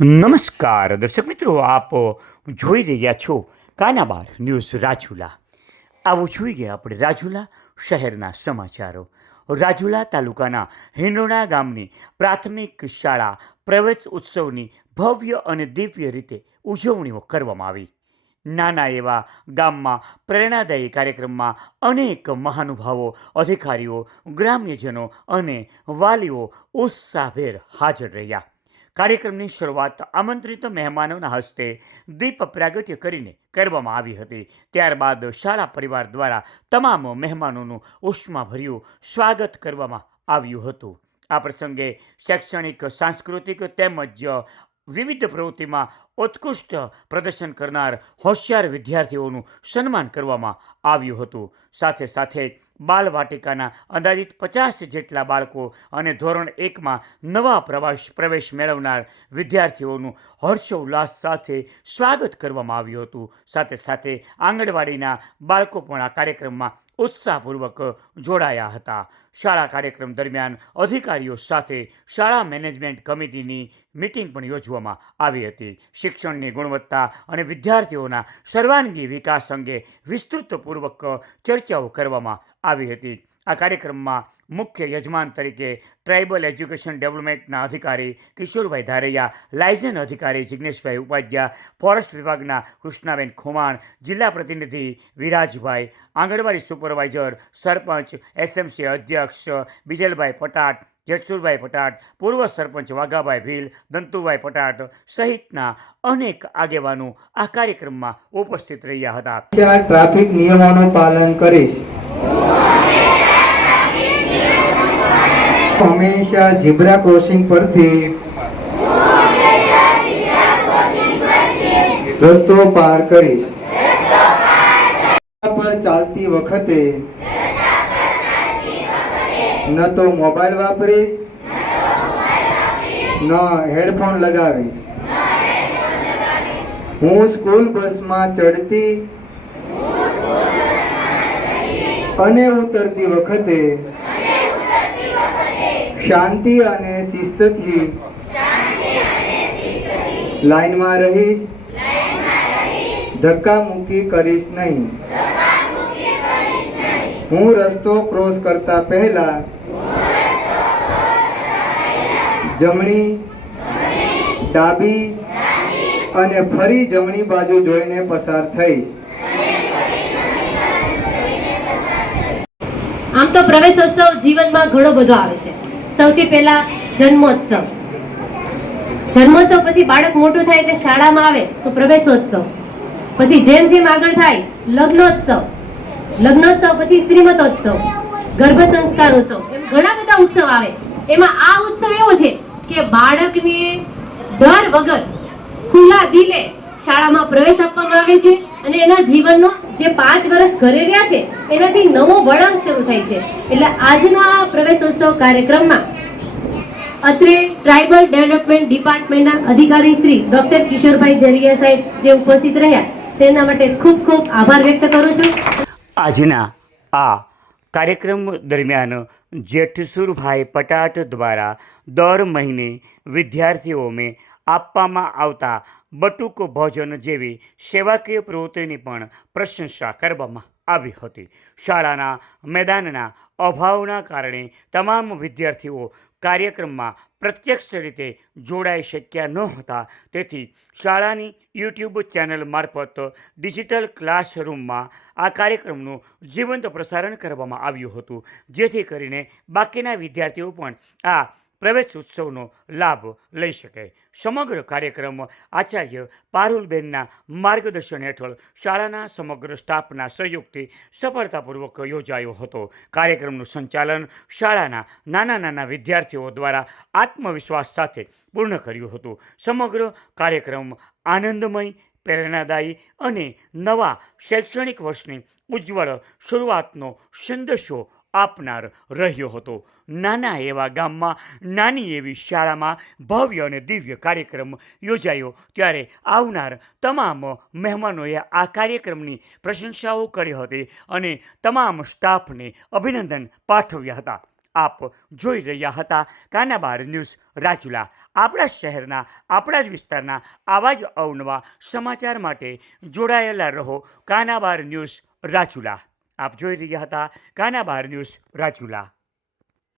નમસ્કાર દર્શક મિત્રો, આપ જોઈ રહ્યા છો કાનાબાર ન્યૂઝ રાજુલા. આવું જોઈ ગયા આપણે રાજુલા શહેરના સમાચારો. રાજુલા તાલુકાના હિંડોણા ગામની પ્રાથમિક શાળા પ્રવેશ ઉત્સવની ભવ્ય અને દિવ્ય રીતે ઉજવણીઓ કરવામાં આવી. નાના એવા ગામમાં પ્રેરણાદાયી કાર્યક્રમમાં અનેક મહાનુભાવો, અધિકારીઓ, ગ્રામ્યજનો અને વાલીઓ ઉત્સાહભેર હાજર રહ્યા. કાર્યક્રમની શરૂઆત આમંત્રિત મહેમાનોના હસ્તે દીપ પ્રાગટ્ય કરીને કરવામાં આવી હતી. ત્યારબાદ શાળા પરિવાર દ્વારા તમામ મહેમાનોનું ઉષ્માભર્યું સ્વાગત કરવામાં આવ્યું હતું. આ પ્રસંગે શૈક્ષણિક, સાંસ્કૃતિક તેમજ વિવિધ પ્રવૃત્તિમાં ઉત્કૃષ્ટ પ્રદર્શન કરનાર હોશિયાર વિદ્યાર્થીઓનું સન્માન કરવામાં આવ્યું હતું. સાથે સાથે બાલવાટિકાના અંદાજિત 50 જેટલા બાળકો અને ધોરણ 1માં નવા પ્રવેશ મેળવનાર વિદ્યાર્થીઓનું હર્ષોલ્લાસ સાથે સ્વાગત કરવામાં આવ્યું હતું. સાથે સાથે આંગણવાડીના બાળકો પણ આ કાર્યક્રમમાં ઉત્સાહપૂર્વક જોડાયા હતા. શાળા કાર્યક્રમ દરમિયાન અધિકારીઓ સાથે શાળા મેનેજમેન્ટ કમિટીની મિટિંગ પણ યોજવામાં આવી હતી. શિક્ષણની ગુણવત્તા અને વિદ્યાર્થીઓના સર્વાંગી વિકાસ અંગે વિસ્તૃતપૂર્વક ચર્ચાઓ કરવામાં આવી હતી. આ કાર્યક્રમમાં મુખ્ય યજમાન તરીકે ટ્રાઇબલ એજ્યુકેશન ડેવલપમેન્ટના અધિકારી કિશોરભાઈ ધારૈયા, લાયઝન અધિકારી જિગ્નેશભાઈ ઉપાધ્યાય, ફોરેસ્ટ વિભાગના કૃષ્ણાબેન ખુમાણ, જિલ્લા પ્રતિનિધિ વિરાજભાઈ, આંગણવાડી સુપરવાઇઝર, સરપંચ, એસએમસી અધ્યક્ષ બીજલભાઈ પટાટ, જસુરભાઈ પટાટ, પૂર્વ સરપંચ વાઘાભાઈ ભીલ, દંતુભાઈ પટાટ સહિતના અનેક આગેવાનો આ કાર્યક્રમમાં ઉપસ્થિત રહ્યા હતા. ટ્રાફિક નિયમોનું પાલન કરીશ. હંમેશા ઝીબ્રા ક્રોસિંગ પરથી રસ્તો પાર કરીશ. પર ચાલતી વખતે ન તો મોબાઈલ વાપરીશ, ન હેડફોન લગાવીશ. હું સ્કૂલ બસમાં ચડતી અને ઉતરતી વખતે શાંતિ અને શિસ્તથી લાઈનમાં રહીશ. ધક્કા મૂકી કરીશ નહીં. હું રસ્તો ક્રોસ કરતા પહેલા જમણી, ડાબી અને ફરી જમણી બાજુ જોઈને પસાર થઈશ. આમ તો પ્રવેશોત્સવ જીવનમાં ઘણો બધો આવે છે. સૌથી પહેલા જન્મોત્સવ. જન્મોત્સવ પછી બાળક મોટું થાય એટલે શાળામાં આવે તો પ્રવેશોત્સવ. પછી જેમ જેમ આગળ થાય લગ્નોત્સવ. લગ્નોત્સવ પછી શ્રીમતોત્સવ, ગર્ભ સંસ્કારોત્સવ, એમ ઘણા બધા ઉત્સવ આવે. એમાં આ ઉત્સવ એવો છે કે બાળકને ડર વગર ખુલ્લા દિલે શાળામાં પ્રવેશ આપવામાં આવે છે અને એના જીવનનો જે 5 વર્ષ ઘરે રહ્યા છે એનાથી નવો વળાંક શરૂ થાય છે. એટલે આજનો આ પ્રવેશોત્સવ કાર્યક્રમમાં અત્રે ટ્રાઇબલ ડેવલપમેન્ટ ડિપાર્ટમેન્ટના અધિકારી શ્રી ડોક્ટર કિશોરભાઈ ધારૈયા સાહેબ જે ઉપસ્થિત રહ્યા તેના માટે ખૂબ ખૂબ આભાર વ્યક્ત કરું છું. આજના આ કાર્યક્રમ દરમિયાન જેઠસુરભાઈ પટાટ દ્વારા દર મહિને વિદ્યાર્થીઓને આપવામાં આવતા બટુક ભોજન જેવી સેવાકીય પ્રવૃત્તિની પણ પ્રશંસા કરવામાં આવી હતી. શાળાના મેદાનના અભાવના કારણે તમામ વિદ્યાર્થીઓ કાર્યક્રમમાં પ્રત્યક્ષ રીતે જોડાઈ શક્યા ન હતા. તેથી શાળાની યુટ્યુબ ચેનલ મારફત ડિજિટલ ક્લાસરૂમમાં આ કાર્યક્રમનું જીવંત પ્રસારણ કરવામાં આવ્યું હતું, જેથી કરીને બાકીના વિદ્યાર્થીઓ પણ આ પ્રવેશ ઉત્સવનો લાભ લઈ શકે. સમગ્ર કાર્યક્રમ આચાર્ય પારુલબેનના માર્ગદર્શન હેઠળ શાળાના સમગ્ર સ્ટાફના સહયોગથી સફળતાપૂર્વક યોજાયો હતો. કાર્યક્રમનું સંચાલન શાળાના નાના વિદ્યાર્થીઓ દ્વારા આત્મવિશ્વાસ સાથે પૂર્ણ કર્યું હતું. સમગ્ર કાર્યક્રમ આનંદમય, પ્રેરણાદાયી અને નવા શૈક્ષણિક વર્ષની ઉજ્જવળ શરૂઆતનો સંદેશો આપનાર રહ્યો હતો. નાના એવા ગામમાં નાની એવી શાળામાં ભવ્ય અને દિવ્ય કાર્યક્રમ યોજાયો ત્યારે આવનાર તમામ મહેમાનોએ આ કાર્યક્રમની પ્રશંસાઓ કરી હતી અને તમામ સ્ટાફને અભિનંદન પાઠવ્યા હતા. આપ જોઈ રહ્યા હતા કાનાબાર ન્યૂઝ રાજુલા. આપણા શહેરના, આપણા જ વિસ્તારના આવા જ અવનવા સમાચાર માટે જોડાયેલા રહો કાનાબાર ન્યૂઝ રાજુલા. આપ જોઈ રહ્યા હતા કાનાબાર ન્યૂઝ રાજુલા.